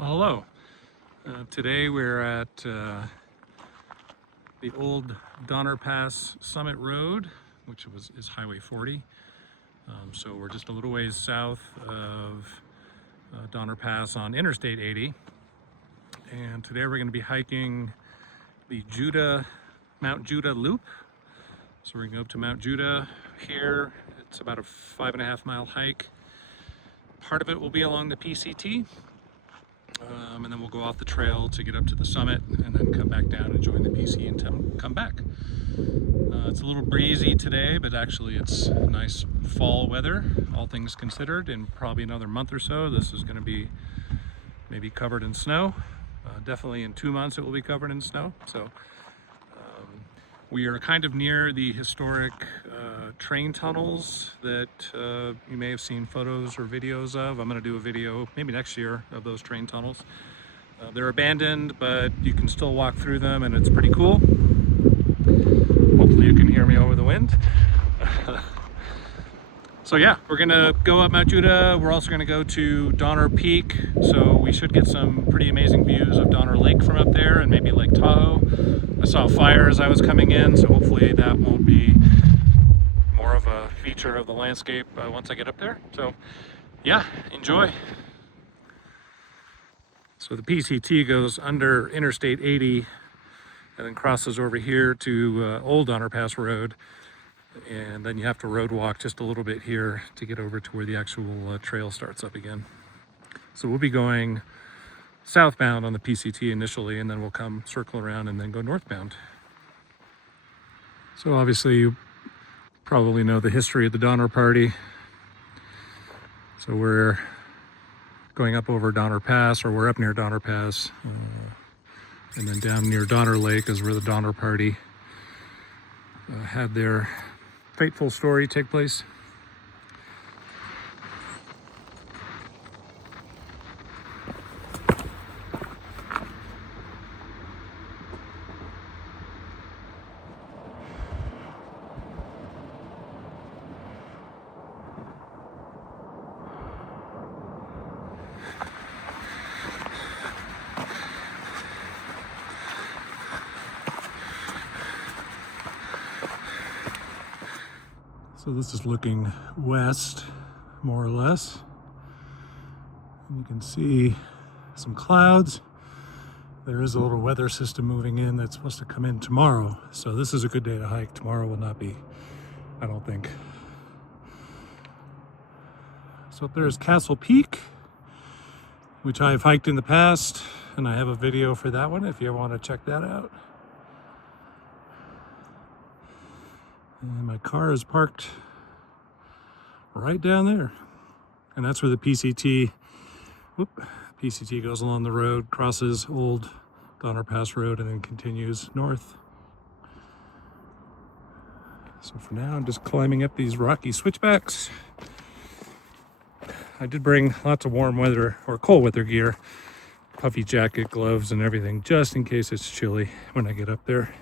Well, hello. Today we're at the old Donner Pass Summit Road, which is Highway 40. So we're just a little ways south of Donner Pass on Interstate 80. And today we're going to be hiking the Mount Judah Loop. So we're going to go up to Mount Judah here. It's about a 5.5 mile hike. Part of it will be along the PCT. And then we'll go off the trail to get up to the summit and then come back down and join the PC and come back. It's a little breezy today, but actually it's nice fall weather, all things considered. In probably another month or so, this is going to be maybe covered in snow. Definitely in 2 months it will be covered in snow. So we are kind of near the historic train tunnels that you may have seen photos or videos of. I'm going to do a video maybe next year of those train tunnels. They're abandoned, but you can still walk through them and it's pretty cool. Hopefully you can hear me over the wind. So yeah, we're gonna go up Mount Judah. We're also gonna go to Donner Peak, so we should get some pretty amazing views of Donner Lake from up there and maybe Lake Tahoe. I saw fire as I was coming in, so hopefully that won't be more of a feature of the landscape once I get up there. So yeah, enjoy. So the PCT goes under Interstate 80 and then crosses over here to Old Donner Pass Road. And then you have to road walk just a little bit here to get over to where the actual trail starts up again. So we'll be going southbound on the PCT initially, and then we'll come circle around and then go northbound. So obviously you probably know the history of the Donner Party. So we're going up over Donner Pass, or we're up near Donner Pass, and then down near Donner Lake is where the Donner Party had their fateful story take place. So this is looking west, more or less. And you can see some clouds. There is a little weather system moving in that's supposed to come in tomorrow. So this is a good day to hike. Tomorrow will not be, I don't think. So up there is Castle Peak, which I've hiked in the past, and I have a video for that one if you ever want to check that out. And my car is parked right down there. And that's where the PCT goes along the road, crosses Old Donner Pass Road, and then continues north. So for now, I'm just climbing up these rocky switchbacks. I did bring lots of warm weather or cold weather gear, puffy jacket, gloves, and everything, just in case it's chilly when I get up there.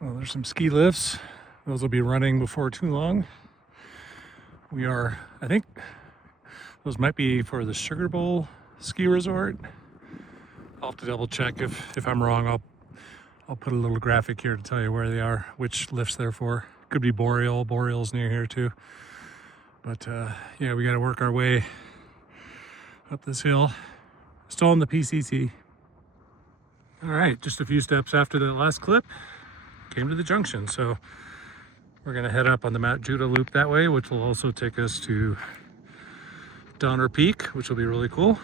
Well, there's some ski lifts. Those will be running before too long. We are, I think, those might be for the Sugar Bowl ski resort. I'll have to double check. If I'm wrong, I'll put a little graphic here to tell you where they are, which lifts they're for. Could be Boreal. Boreal's near here too. But yeah, we got to work our way up this hill. Still on the PCT. All right, just a few steps after the last clip, came to the junction. So we're gonna head up on the Mount Judah loop that way, which will also take us to Donner Peak, which will be really cool.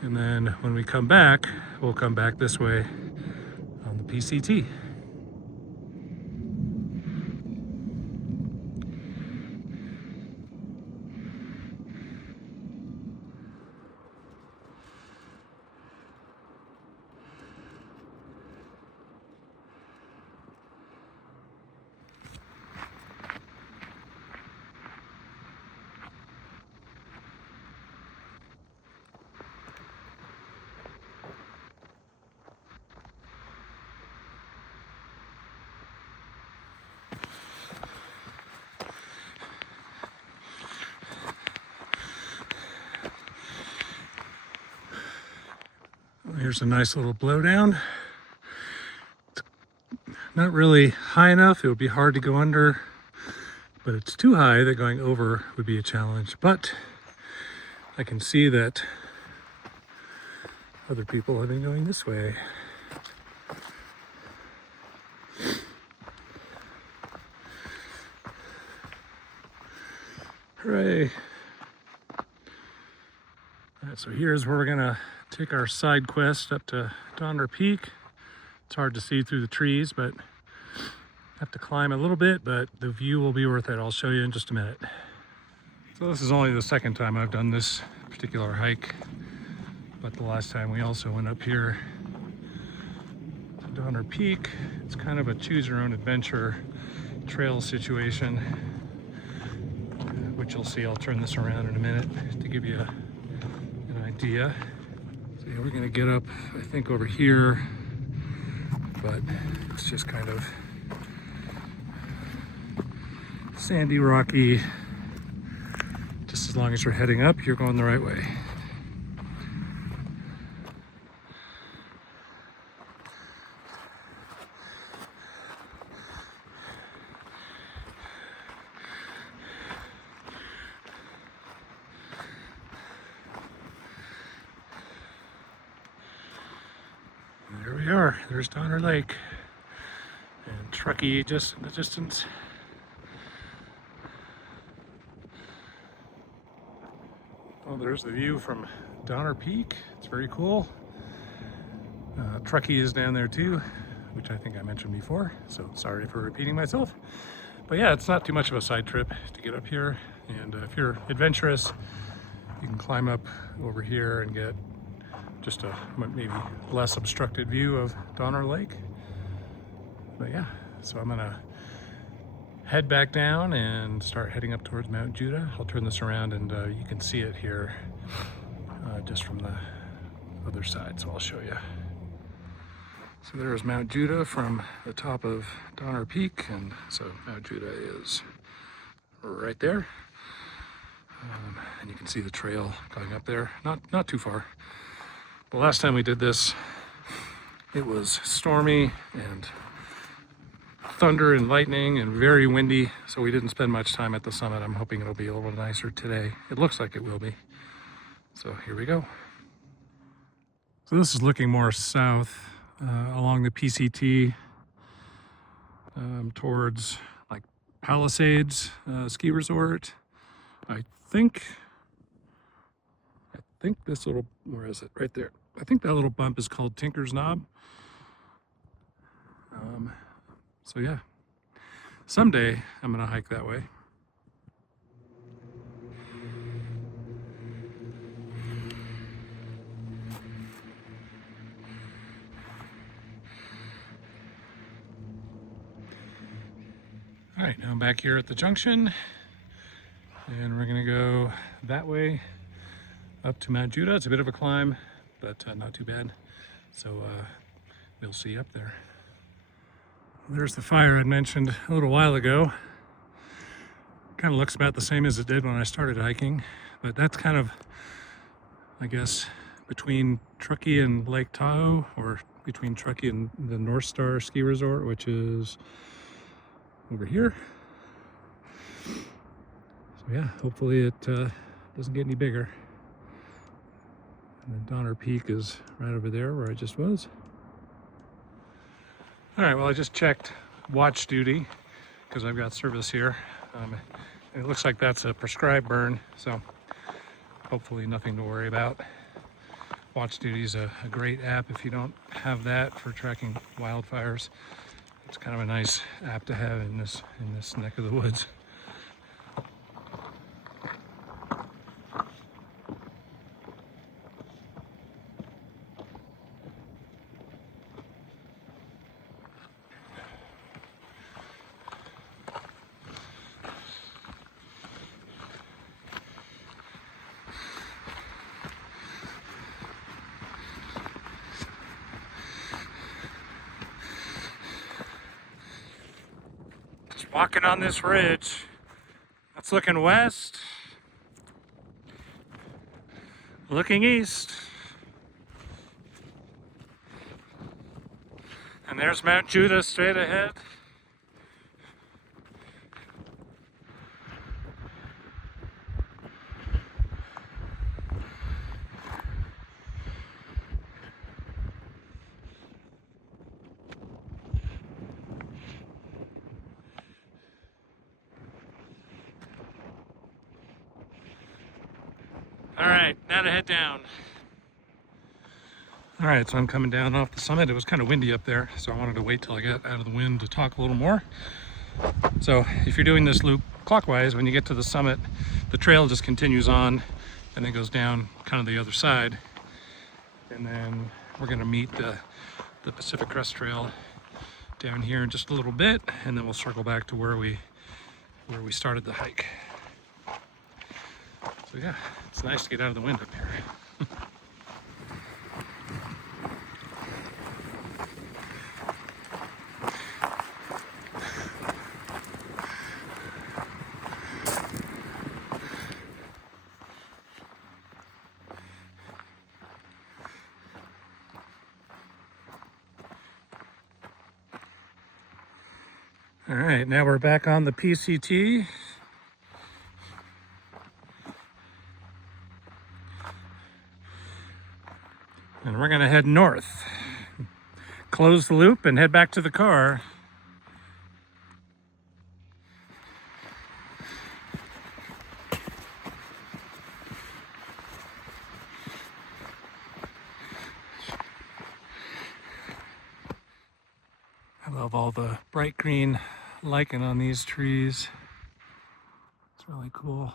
And then when we come back, we'll come back this way on the PCT. Here's a nice little blowdown. Not really high enough, it would be hard to go under, but it's too high that going over would be a challenge. But I can see that other people have been going this way. Hooray! Alright, so here's where we're gonna take our side quest up to Donner Peak. It's hard to see through the trees, but have to climb a little bit, but the view will be worth it. I'll show you in just a minute. So this is only the second time I've done this particular hike, but the last time we also went up here to Donner Peak. It's kind of a choose your own adventure trail situation, which you'll see. I'll turn this around in a minute to give you an idea. So yeah, we're gonna get up, I think, over here, but it's just kind of sandy, rocky. Just as long as you're heading up, you're going the right way. There we are. There's Donner Lake and Truckee just in the distance. Oh, there's the view from Donner Peak. It's very cool. Truckee is down there too, which I think I mentioned before, so sorry for repeating myself. But yeah, it's not too much of a side trip to get up here, and if you're adventurous, you can climb up over here and get just a maybe less obstructed view of Donner Lake. But yeah, so I'm gonna head back down and start heading up towards Mount Judah. I'll turn this around and you can see it here just from the other side, so I'll show you. So there's Mount Judah from the top of Donner Peak, and so Mount Judah is right there. And you can see the trail going up there, not too far. The last time we did this, it was stormy and thunder and lightning and very windy, so we didn't spend much time at the summit. I'm hoping it'll be a little nicer today. It looks like it will be. So here we go. So this is looking more south along the PCT towards like Palisades ski resort. I think this little, where is it? Right there. I think that little bump is called Tinker's Knob. So yeah, someday I'm gonna hike that way. All right, now I'm back here at the junction, and we're gonna go that way up to Mount Judah. It's a bit of a climb, but not too bad. So we'll see you up there. There's the fire I mentioned a little while ago. Kind of looks about the same as it did when I started hiking, but that's kind of, I guess, between Truckee and Lake Tahoe, or between Truckee and the North Star Ski Resort, which is over here. So yeah, hopefully it doesn't get any bigger. And then Donner Peak is right over there where I just was. All right, well, I just checked watch duty because I've got service here. And it looks like that's a prescribed burn, so hopefully nothing to worry about. Watch duty is a great app if you don't have that for tracking wildfires. It's kind of a nice app to have in this neck of the woods. Walking on this ridge, that's looking west, looking east. And there's Mount Judah straight ahead. All right, now to head down. All right, so I'm coming down off the summit. It was kind of windy up there, so I wanted to wait till I got out of the wind to talk a little more. So if you're doing this loop clockwise, when you get to the summit, the trail just continues on and then goes down kind of the other side. And then we're gonna meet the Pacific Crest Trail down here in just a little bit, and then we'll circle back to where we started the hike. So yeah, it's nice to get out of the wind up here. All right, now we're back on the PCT. And we're gonna head north. Close the loop and head back to the car. I love all the bright green lichen on these trees. It's really cool.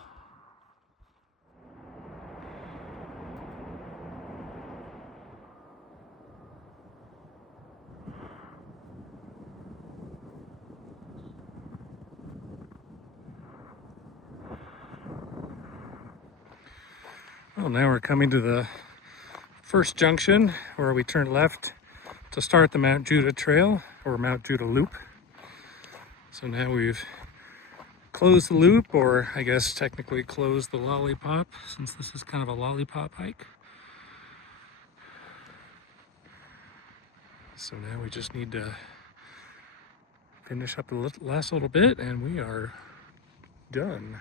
Well, now we're coming to the first junction where we turn left to start the Mount Judah Trail, or Mount Judah Loop. So now we've closed the loop, or I guess technically closed the lollipop, since this is kind of a lollipop hike. So now we just need to finish up the last little bit and we are done.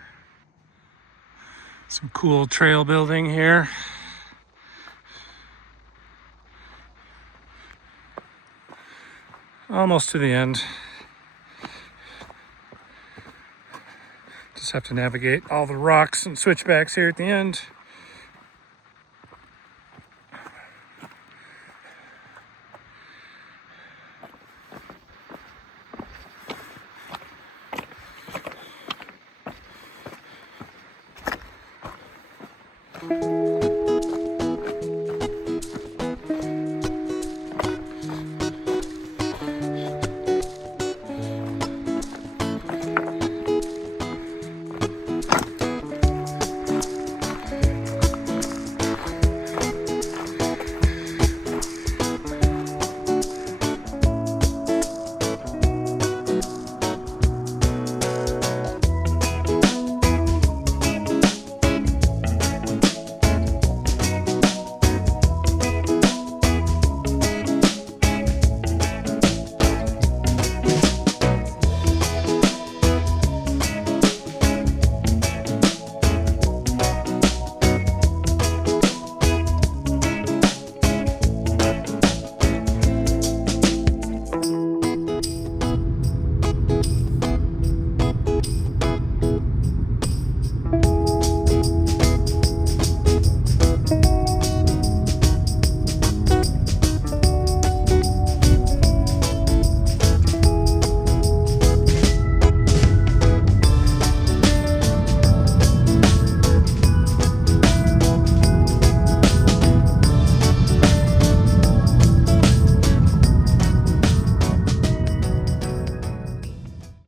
Some cool trail building here. Almost to the end. Just have to navigate all the rocks and switchbacks here at the end.